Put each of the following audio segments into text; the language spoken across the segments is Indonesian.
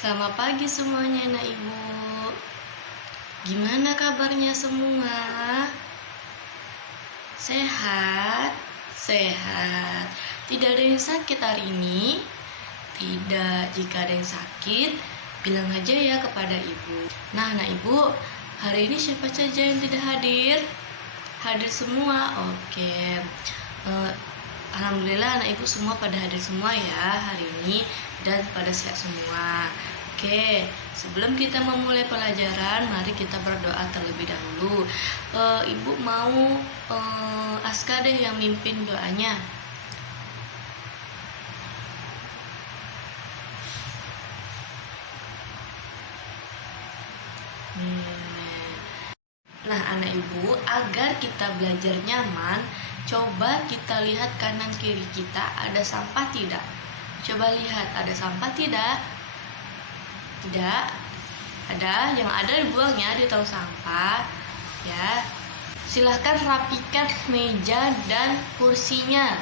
Selamat pagi semuanya, anak ibu. Gimana kabarnya semua? Sehat? Sehat. Tidak ada yang sakit hari ini? Tidak. Jika ada yang sakit, bilang aja ya kepada ibu. Nah, anak ibu, hari ini siapa saja yang tidak hadir? Hadir semua? Oke. Alhamdulillah anak ibu semua pada hadir semua ya hari ini dan pada sehat semua. Oke, sebelum kita memulai pelajaran, mari kita berdoa terlebih dahulu. Ibu mau Aska deh yang mimpin doanya. Nah, anak ibu, agar kita belajar nyaman, coba kita lihat kanan kiri kita ada sampah tidak? Coba lihat, ada sampah tidak? Tidak. Ada, yang ada dibuangnya di tong sampah. Ya. Silahkan rapikan meja dan kursinya.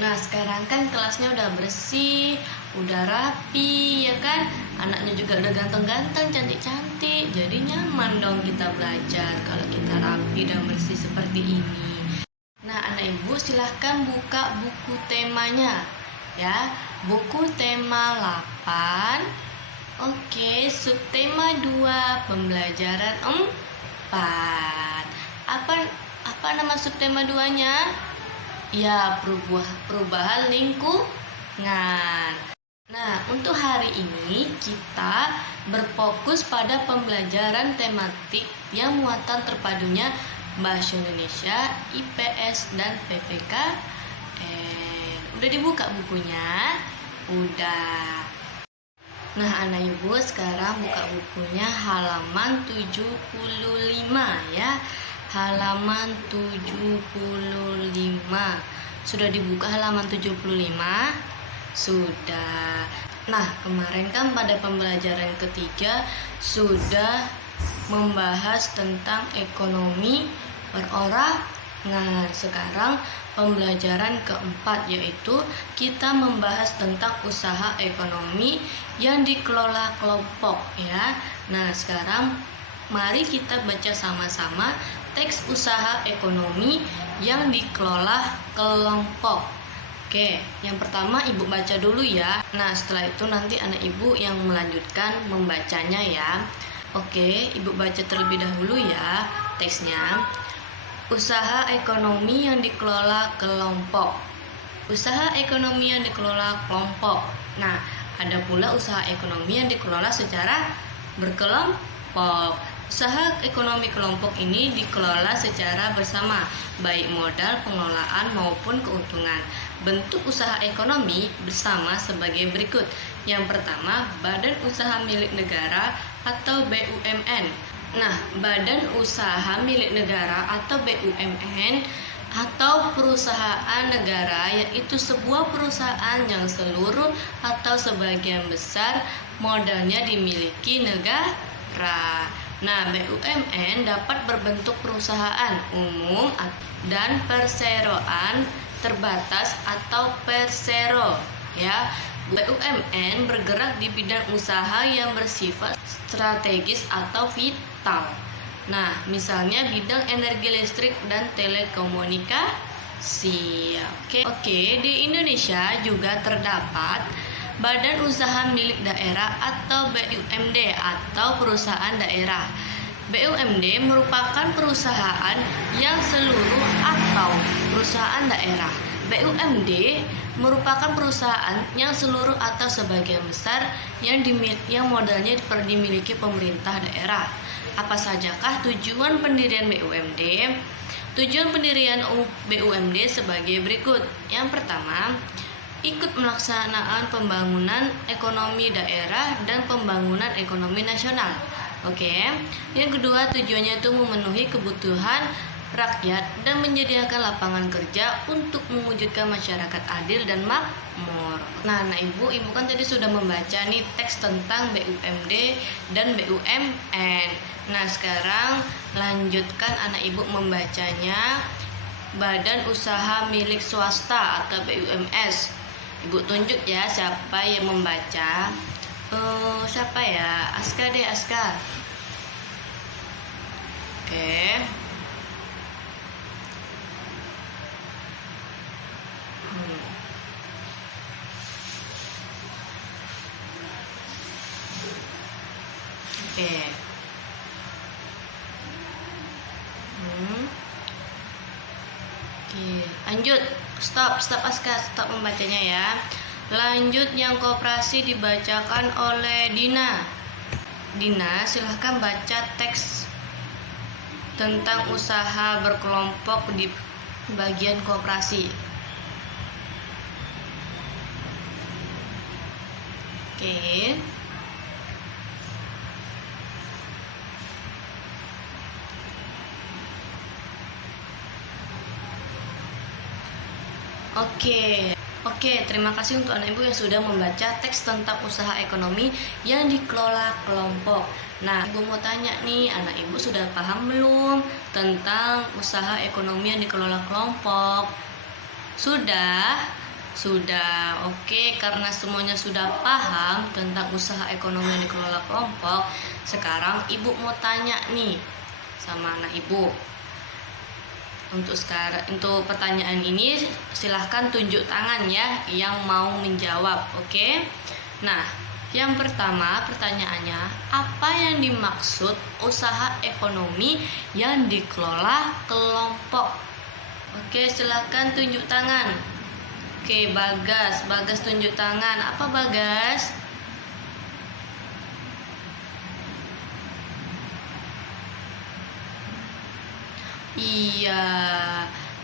Nah, sekarang kan kelasnya udah bersih, udah rapi, ya kan? Anaknya juga udah ganteng-ganteng, cantik-cantik. Jadi nyaman dong kita belajar kalau kita rapi dan bersih seperti ini. Nah, anak ibu silahkan buka buku temanya. Ya, buku tema 8. Oke, subtema 2, pembelajaran 4. Apa nama subtema 2-nya? Ya, perubahan lingkungan. Nah, untuk hari ini kita berfokus pada pembelajaran tematik yang muatan terpadunya Bahasa Indonesia, IPS, dan PPKN. Udah dibuka bukunya? Udah. Nah, anak ibu sekarang buka bukunya halaman 75 ya. Halaman 75. Sudah dibuka halaman 75? Sudah. Nah, kemarin kan pada pembelajaran ketiga sudah membahas tentang ekonomi perorangan. Sekarang pembelajaran keempat yaitu kita membahas tentang usaha ekonomi yang dikelola kelompok ya. Nah, sekarang mari kita baca sama-sama teks usaha ekonomi yang dikelola kelompok. Oke, yang pertama ibu baca dulu ya. Nah, setelah itu nanti anak ibu yang melanjutkan membacanya ya. Oke, ibu baca terlebih dahulu ya teksnya. Usaha ekonomi yang dikelola kelompok. Usaha ekonomi yang dikelola kelompok. Nah, ada pula usaha ekonomi yang dikelola secara berkelompok. Usaha ekonomi kelompok ini dikelola secara bersama, baik modal, pengelolaan maupun keuntungan. Bentuk usaha ekonomi bersama sebagai berikut. Yang pertama, badan usaha milik negara atau BUMN. Nah, badan usaha milik negara atau BUMN atau perusahaan negara yaitu sebuah perusahaan yang seluruh atau sebagian besar modalnya dimiliki negara. Nah, BUMN dapat berbentuk perusahaan umum dan perseroan terbatas atau persero ya. BUMN bergerak di bidang usaha yang bersifat strategis atau vital. Nah, misalnya bidang energi listrik dan telekomunikasi. Oke, di Indonesia juga terdapat Badan Usaha Milik Daerah atau BUMD atau perusahaan daerah. BUMD merupakan perusahaan yang seluruh atau perusahaan daerah. BUMD merupakan perusahaan yang seluruh atau sebagian besar yang modalnya dimiliki pemerintah daerah. Apa sajakah tujuan pendirian BUMD? Tujuan pendirian BUMD sebagai berikut. Yang pertama, ikut melaksanaan pembangunan ekonomi daerah dan pembangunan ekonomi nasional. Oke. Yang kedua, tujuannya itu memenuhi kebutuhan rakyat dan menyediakan lapangan kerja untuk mewujudkan masyarakat adil dan makmur. Nah, ibu kan tadi sudah membaca nih teks tentang BUMD dan BUMN. Nah, sekarang lanjutkan anak ibu membacanya. Badan Usaha Milik Swasta atau BUMS. Ibu tunjuk ya siapa yang membaca. Siapa ya? Aska deh, Aska. Oke. Oke. Oke, lanjut. Stop Aska, stop membacanya ya. Lanjut, yang koperasi dibacakan oleh Dina. Dina, silahkan baca teks tentang usaha berkelompok di bagian koperasi. Oke. Oke, terima kasih untuk anak ibu yang sudah membaca teks tentang usaha ekonomi yang dikelola kelompok. Nah, ibu mau tanya nih, anak ibu sudah paham belum tentang usaha ekonomi yang dikelola kelompok? Sudah. Oke, karena semuanya sudah paham tentang usaha ekonomi yang dikelola kelompok, sekarang ibu mau tanya nih sama anak ibu. Untuk pertanyaan ini silahkan tunjuk tangan ya yang mau menjawab. Oke. Nah, yang pertama pertanyaannya, apa yang dimaksud usaha ekonomi yang dikelola kelompok? Oke, silahkan tunjuk tangan. Oke, Bagas tunjuk tangan. Apa Bagas? Iya,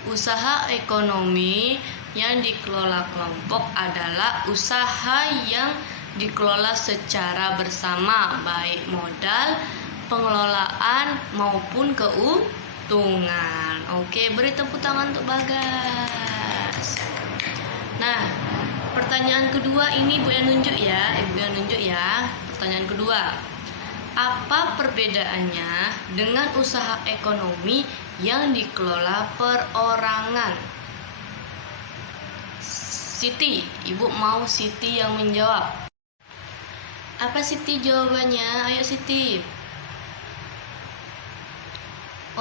usaha ekonomi yang dikelola kelompok adalah usaha yang dikelola secara bersama, baik modal, pengelolaan maupun keuntungan. Oke, beri tepuk tangan untuk Bagas. Nah, pertanyaan kedua ini Ibu yang nunjuk ya. Pertanyaan kedua, apa perbedaannya dengan usaha ekonomi yang dikelola perorangan? Siti, Ibu mau Siti yang menjawab. Apa Siti jawabannya? Ayo Siti.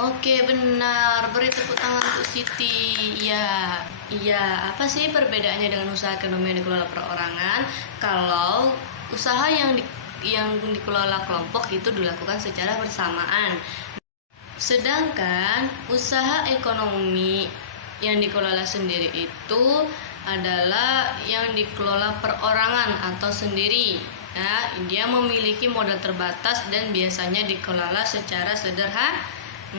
Oke, benar. Beri tepuk tangan untuk Siti. Iya. Apa sih perbedaannya dengan usaha ekonomi yang dikelola perorangan? Kalau usaha yang dikelola kelompok itu dilakukan secara bersamaan. Sedangkan usaha ekonomi yang dikelola sendiri itu adalah yang dikelola perorangan atau sendiri. Nah, dia memiliki modal terbatas dan biasanya dikelola secara sederhana.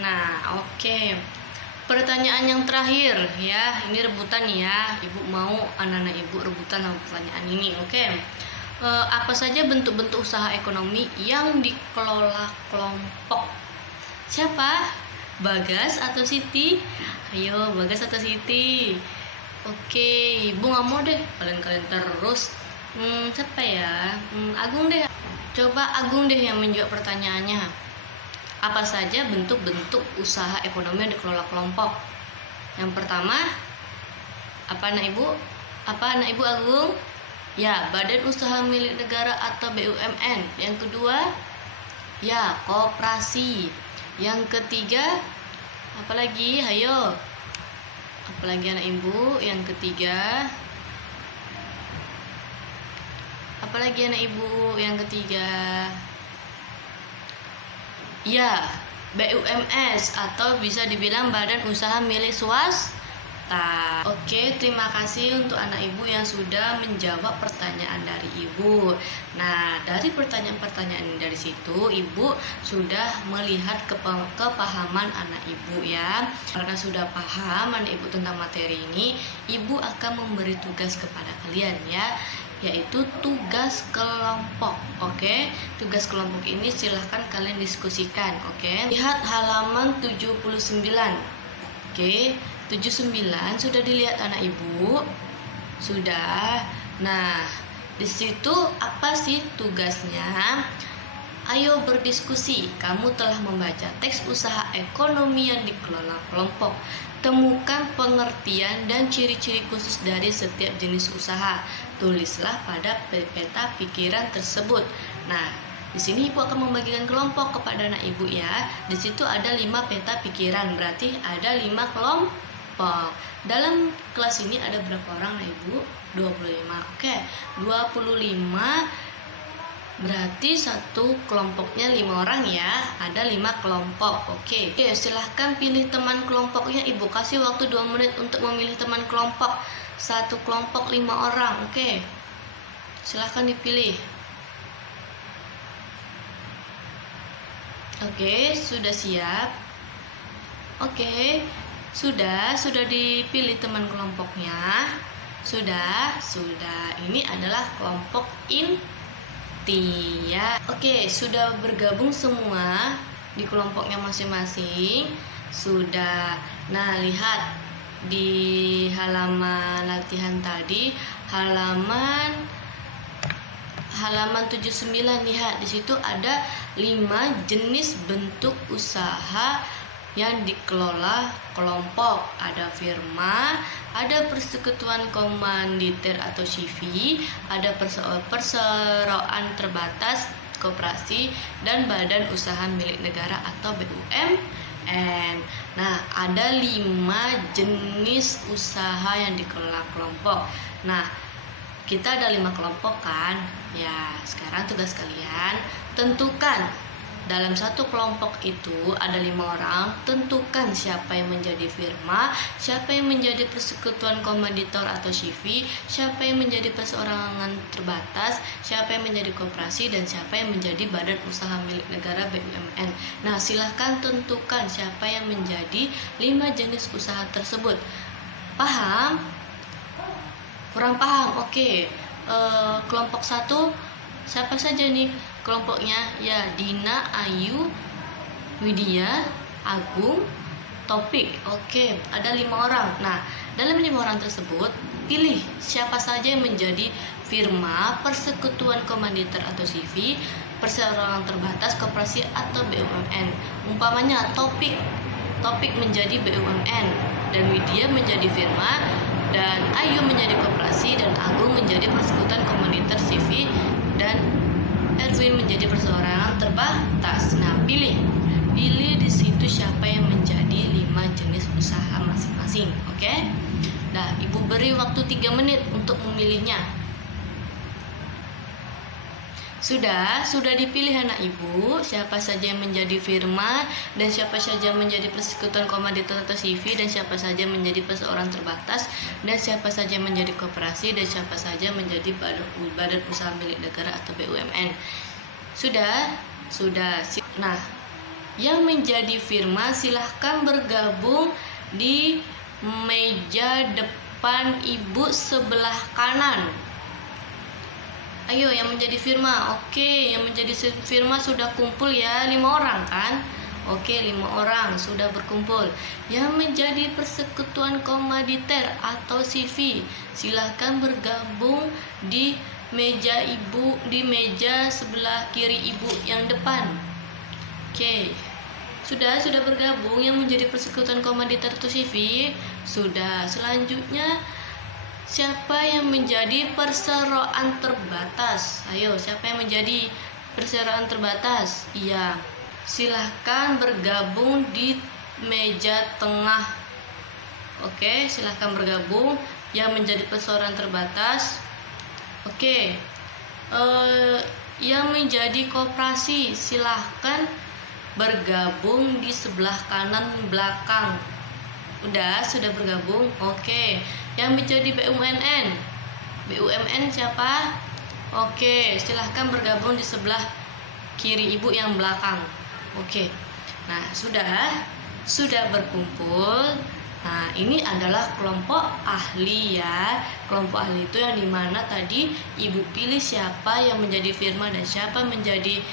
Nah, oke. Pertanyaan yang terakhir ya, ini rebutan ya. Ibu mau anak-anak ibu rebutan sama pertanyaan ini, oke? Apa saja bentuk-bentuk usaha ekonomi yang dikelola kelompok? Siapa? Bagas atau Siti? Ayo, Bagas atau Siti? Oke, Ibu nggak mau deh kalian terus. Siapa ya? Agung deh. Coba Agung deh yang menjawab pertanyaannya. Apa saja bentuk-bentuk usaha ekonomi yang dikelola kelompok? Yang pertama, apa anak ibu Agung? Ya, badan usaha milik negara atau BUMN. Yang kedua, ya, koperasi. Yang ketiga, apalagi? Hayo. Apalagi anak ibu? Yang ketiga, apalagi anak ibu? Yang ketiga, ya, BUMS atau bisa dibilang badan usaha milik swasta. Oke, terima kasih untuk anak ibu yang sudah menjawab pertanyaan dari ibu. Nah, dari pertanyaan-pertanyaan dari situ, ibu sudah melihat kepahaman anak ibu ya. Karena sudah paham anak ibu tentang materi ini, ibu akan memberi tugas kepada kalian ya, yaitu tugas kelompok. Oke, tugas kelompok ini silahkan kalian diskusikan. Oke, lihat halaman 79. Oke, 79 sudah dilihat anak ibu? Sudah. Nah, di situ apa sih tugasnya? Ayo berdiskusi. Kamu telah membaca teks usaha ekonomi yang dikelola kelompok. Temukan pengertian dan ciri-ciri khusus dari setiap jenis usaha. Tulislah pada peta pikiran tersebut. Nah, di sini Ibu akan membagikan kelompok kepada anak Ibu ya. Di situ ada 5 peta pikiran, berarti ada 5 kelompok. Dalam kelas ini ada berapa orang, Ibu? 25. Oke, 25 berarti satu kelompoknya 5 orang ya. Ada 5 kelompok. Oke, silahkan pilih teman kelompoknya. Ibu kasih waktu 2 menit untuk memilih teman kelompok. Satu kelompok 5 orang. Oke, silahkan dipilih. Oke, sudah siap. Oke, sudah dipilih teman kelompoknya. Sudah. Ini adalah kelompok inti ya. Oke, sudah bergabung semua di kelompoknya masing-masing. Sudah. Nah, lihat di halaman latihan tadi, halaman 79, lihat di situ ada 5 jenis bentuk usaha yang dikelola kelompok. Ada firma, ada persekutuan komanditer atau CV, ada perseroan terbatas, koperasi, dan badan usaha milik negara atau BUMN. Nah, ada 5 jenis usaha yang dikelola kelompok. Nah, kita ada 5 kelompok kan? Ya, sekarang tugas kalian tentukan dalam satu kelompok itu ada 5 orang. Tentukan siapa yang menjadi firma, siapa yang menjadi persekutuan komanditer atau CV, siapa yang menjadi perseorangan terbatas, siapa yang menjadi koperasi, dan siapa yang menjadi badan usaha milik negara BUMN. Nah, silahkan tentukan siapa yang menjadi 5 jenis usaha tersebut. Paham? Kurang paham? Oke. Kelompok 1 siapa saja nih kelompoknya? Ya, Dina, Ayu, Widya, Agung, Topik. Oke, ada 5 orang. Nah, dalam 5 orang tersebut pilih siapa saja yang menjadi firma, persekutuan komanditer atau CV, perseorangan terbatas, koperasi atau BUMN. Umpamanya Topik menjadi BUMN, dan Widya menjadi firma, dan Ayu menjadi koperasi, dan Agung menjadi persekutuan komanditer CV, dan Erwin menjadi perseorangan terbatas. Nah, pilih di situ siapa yang menjadi 5 jenis usaha masing-masing. Oke? Nah, Ibu beri waktu 3 menit untuk memilihnya. Sudah dipilih anak Ibu siapa saja yang menjadi firma, dan siapa saja menjadi persekutuan komanditer atau CV, dan siapa saja menjadi perseorangan terbatas, dan siapa saja menjadi koperasi, dan siapa saja menjadi badan usaha milik negara atau BUMN. Sudah. Nah, yang menjadi firma silahkan bergabung di meja depan Ibu sebelah kanan. Ayo, yang menjadi firma. Oke, yang menjadi firma sudah kumpul ya, 5 orang kan? Oke, 5 orang sudah berkumpul. Yang menjadi persekutuan komanditer atau CV, silahkan bergabung di meja Ibu, di meja sebelah kiri Ibu yang depan. Oke, sudah bergabung. Yang menjadi persekutuan komanditer atau CV sudah. Selanjutnya, siapa yang menjadi perseroan terbatas? Ayo, siapa yang menjadi perseroan terbatas? Iya, silahkan bergabung di meja tengah. Oke, silahkan bergabung. Yang menjadi perseroan terbatas. Oke, yang menjadi koperasi silahkan bergabung di sebelah kanan belakang. Sudah bergabung. Oke, yang menjadi BUMN siapa? Oke, silahkan bergabung di sebelah kiri Ibu yang belakang. Oke, nah sudah berkumpul. Nah, ini adalah kelompok ahli ya. Kelompok ahli itu yang dimana tadi Ibu pilih siapa yang menjadi firma, dan siapa menjadi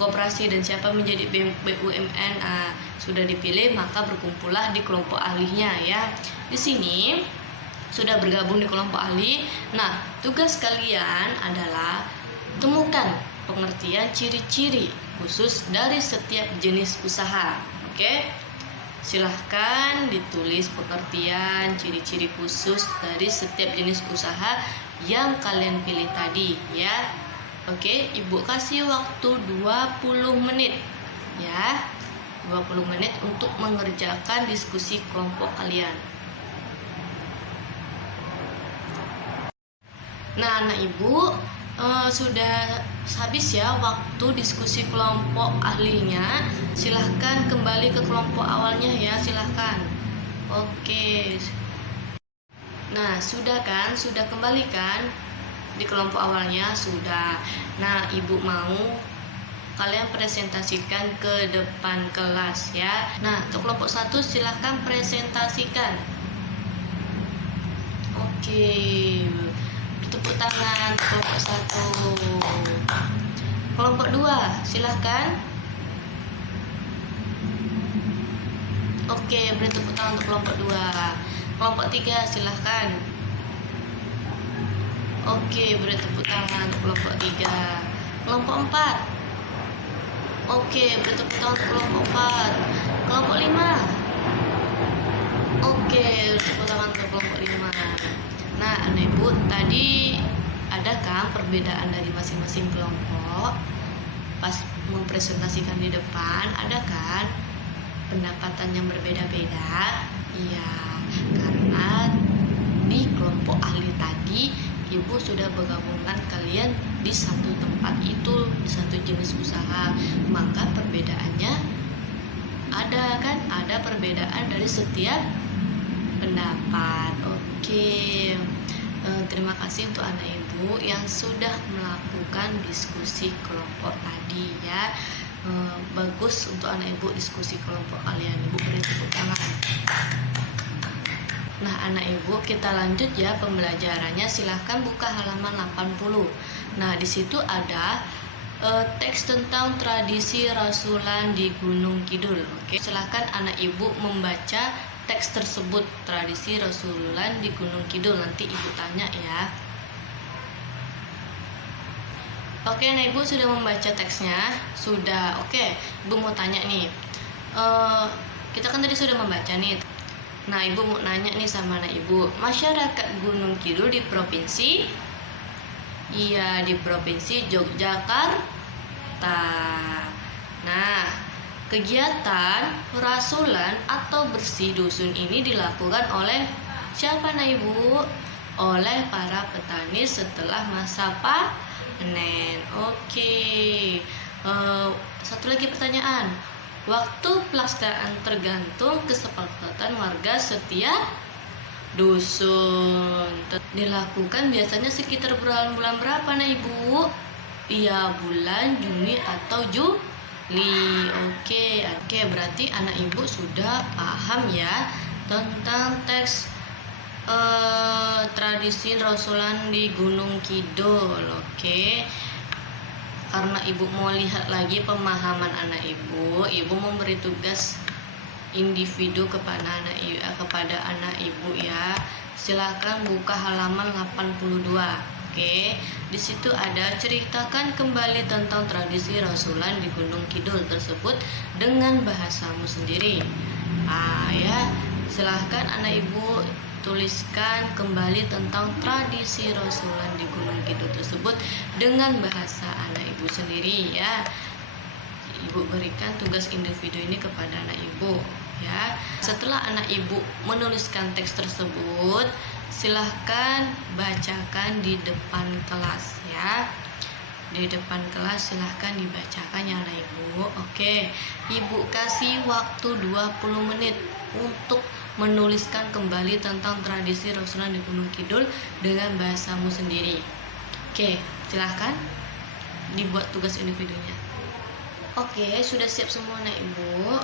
koperasi, dan siapa menjadi BUMN. Sudah dipilih, maka berkumpullah di kelompok ahlinya ya. Di sini sudah bergabung di kelompok ahli. Nah, tugas kalian adalah temukan pengertian ciri-ciri khusus dari setiap jenis usaha. Oke, silahkan ditulis pengertian ciri-ciri khusus dari setiap jenis usaha yang kalian pilih tadi ya. Oke, Ibu kasih waktu 20 menit ya. 20 menit untuk mengerjakan diskusi kelompok kalian. Nah, anak Ibu sudah habis ya waktu diskusi kelompok ahlinya. Silahkan kembali ke kelompok awalnya ya, silahkan. Oke. Nah, sudah kan? Sudah kembali kan? Di kelompok awalnya sudah. Nah, Ibu mau kalian presentasikan ke depan kelas ya. Nah, untuk kelompok 1 silahkan presentasikan. Oke, tepuk tangan kelompok 1. Kelompok 2 silahkan. Oke, beri tepuk tangan untuk kelompok 2. Kelompok 3 silahkan. Oke, beri tepuk tangan untuk kelompok 3. Kelompok 4. Oke, beri tepuk tangan untuk kelompok 4. Kelompok 5. Oke, beri tepuk tangan untuk kelompok 5. Nah, anak Ibu, tadi ada kan perbedaan dari masing-masing kelompok? Pas mempresentasikan di depan, ada kan pendapatan yang berbeda-beda? Iya, karena di kelompok ahli tadi Ibu sudah menggabungkan kalian di satu tempat itu, di satu jenis usaha, maka perbedaannya ada kan? Ada perbedaan dari setiap pendapat. Oke, terima kasih untuk anak Ibu yang sudah melakukan diskusi kelompok tadi ya. Bagus untuk anak Ibu diskusi kelompok kalian. Ibu beri tepuk tangan. Nah, anak Ibu, kita lanjut ya pembelajarannya. Silahkan buka halaman 80. Nah, di situ ada teks tentang tradisi rasulan di Gunung Kidul. Oke, silahkan anak Ibu membaca teks tersebut, tradisi rasulan di Gunung Kidul. Nanti Ibu tanya ya. Oke, anak Ibu sudah membaca teksnya? Sudah. Oke, Ibu mau tanya nih. Kita kan tadi sudah membaca nih. Nah, Ibu mau nanya nih sama anak Ibu, masyarakat Gunung Kidul di provinsi? Iya, di provinsi Yogyakarta. Nah, kegiatan rasulan atau bersih dusun ini dilakukan oleh siapa anak Ibu? Oleh para petani setelah masa panen. Oke. Satu lagi pertanyaan. Waktu pelaksanaan tergantung kesepakatan warga setiap dusun. Dilakukan biasanya sekitar bulan berapa nah Ibu? Iya, bulan Juni atau Juli. Oke, berarti anak Ibu sudah paham ya tentang teks tradisi rasulan di Gunung Kidul. Oke. Karena Ibu mau lihat lagi pemahaman anak Ibu memberi tugas individu kepada anak Ibu ya. Silakan buka halaman 82. Oke. Di situ ada ceritakan kembali tentang tradisi rasulan di Gunung Kidul tersebut dengan bahasamu sendiri. Ya, silahkan anak Ibu tuliskan kembali tentang tradisi rasulan di Gunung Kidul tersebut dengan bahasa anak Ibu sendiri ya. Ibu berikan tugas individu ini kepada anak Ibu ya. Setelah anak Ibu menuliskan teks tersebut, silahkan bacakan di depan kelas ya. Di depan kelas silahkan dibacakan ya anak Ibu. Oke, Ibu kasih waktu 20 menit untuk menuliskan kembali tentang tradisi rasulan di Gunung Kidul dengan bahasamu sendiri. Oke, silahkan dibuat tugas individunya. Oke, sudah siap semua anak Ibu?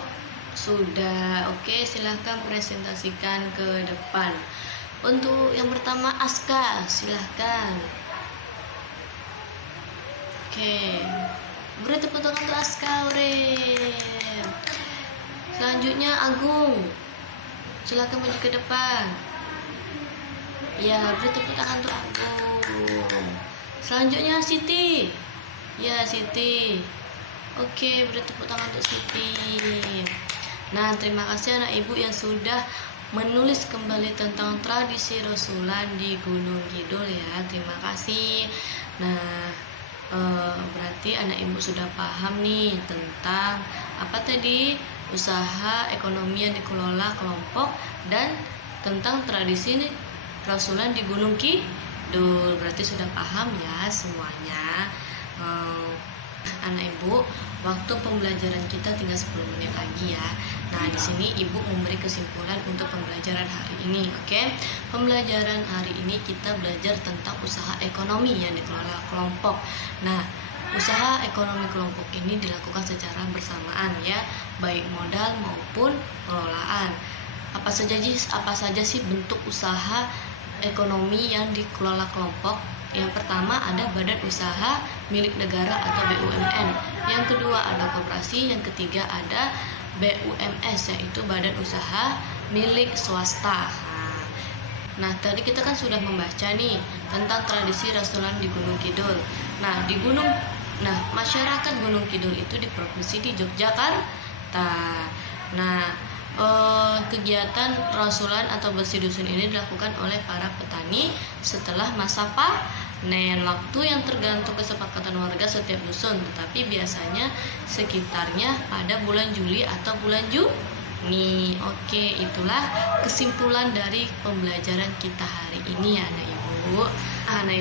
Sudah. Oke, silahkan presentasikan ke depan. Untuk yang pertama Aska, silahkan. Oke, beri tepuk tangan untuk Aska. Selanjutnya Agung, silakan maju ke depan. Ya, beri tepuk tangan untuk Agung. Selanjutnya Siti. Ya, Siti. Oke, beri tepuk tangan untuk Siti. Nah, terima kasih anak ibu yang sudah menulis kembali tentang tradisi Rasulan di Gunung Kidul ya. Terima kasih. Nah, berarti anak ibu sudah paham nih tentang apa tadi, usaha ekonomi yang dikelola kelompok dan tentang tradisi nih Rasulan di Gunung Kidul. Berarti sudah paham ya semuanya. Anak ibu, waktu pembelajaran kita tinggal 10 menit lagi ya. Nah, di sini ibu memberi kesimpulan untuk pembelajaran hari ini. Oke, pembelajaran hari ini kita belajar tentang usaha ekonomi yang dikelola kelompok. Nah, usaha ekonomi kelompok ini dilakukan secara bersamaan ya, baik modal maupun pengelolaan. Apa saja sih bentuk usaha ekonomi yang dikelola kelompok? Yang pertama ada badan usaha milik negara atau BUMN. Yang kedua ada koperasi. Yang ketiga ada BUMS, yaitu badan usaha milik swasta. Nah, tadi kita kan sudah membaca nih tentang tradisi Rasulan di Gunung Kidul. Nah, masyarakat Gunung Kidul itu di provinsi di Yogyakarta. Nah, kegiatan Rasulan atau bersih dusun ini dilakukan oleh para petani setelah masa panen, waktu yang tergantung kesepakatan warga setiap dusun, tetapi biasanya sekitarnya pada bulan Juli atau bulan Juni. Oke, itulah kesimpulan dari pembelajaran kita hari ini ya anak ibu. Anak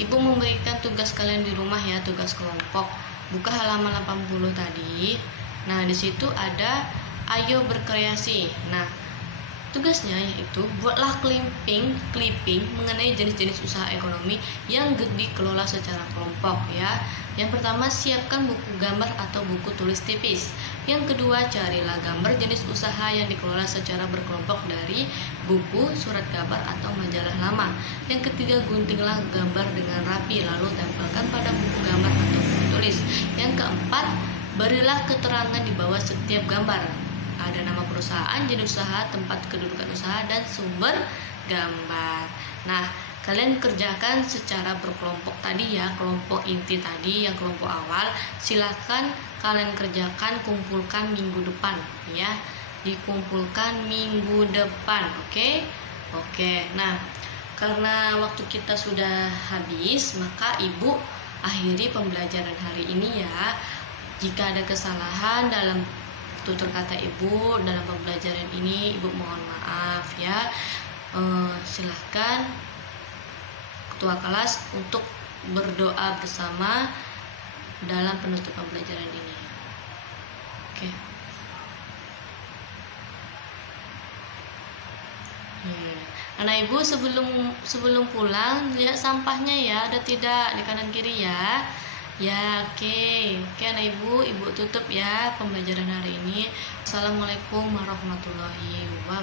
ibu memberikan tugas kalian di rumah ya, tugas kelompok. Buka halaman 80 tadi. Nah, di situ ada ayo berkreasi. Nah, tugasnya yaitu buatlah clipping mengenai jenis-jenis usaha ekonomi yang dikelola secara kelompok ya. Yang pertama, siapkan buku gambar atau buku tulis tipis. Yang kedua, carilah gambar jenis usaha yang dikelola secara berkelompok dari buku, surat kabar atau majalah lama. Yang ketiga, guntinglah gambar dengan rapi lalu tempelkan pada buku gambar atau buku tulis. Yang keempat, berilah keterangan di bawah setiap gambar. Ada nama perusahaan, jenis usaha, tempat kedudukan usaha, dan sumber gambar. Nah, kalian kerjakan secara berkelompok tadi ya, kelompok inti tadi yang kelompok awal. Silahkan kalian kerjakan, kumpulkan minggu depan ya, dikumpulkan minggu depan. Oke. Nah, karena waktu kita sudah habis, maka ibu akhiri pembelajaran hari ini ya. Jika ada kesalahan dalam tutur kata ibu dalam pembelajaran ini, ibu mohon maaf ya. Silahkan ketua kelas untuk berdoa bersama dalam penutupan pembelajaran ini. Oke. Anak ibu, sebelum pulang lihat sampahnya ya, ada tidak di kanan kiri ya. Ya, oke anak ibu tutup ya pembelajaran hari ini. Assalamualaikum warahmatullahi wabarakatuh.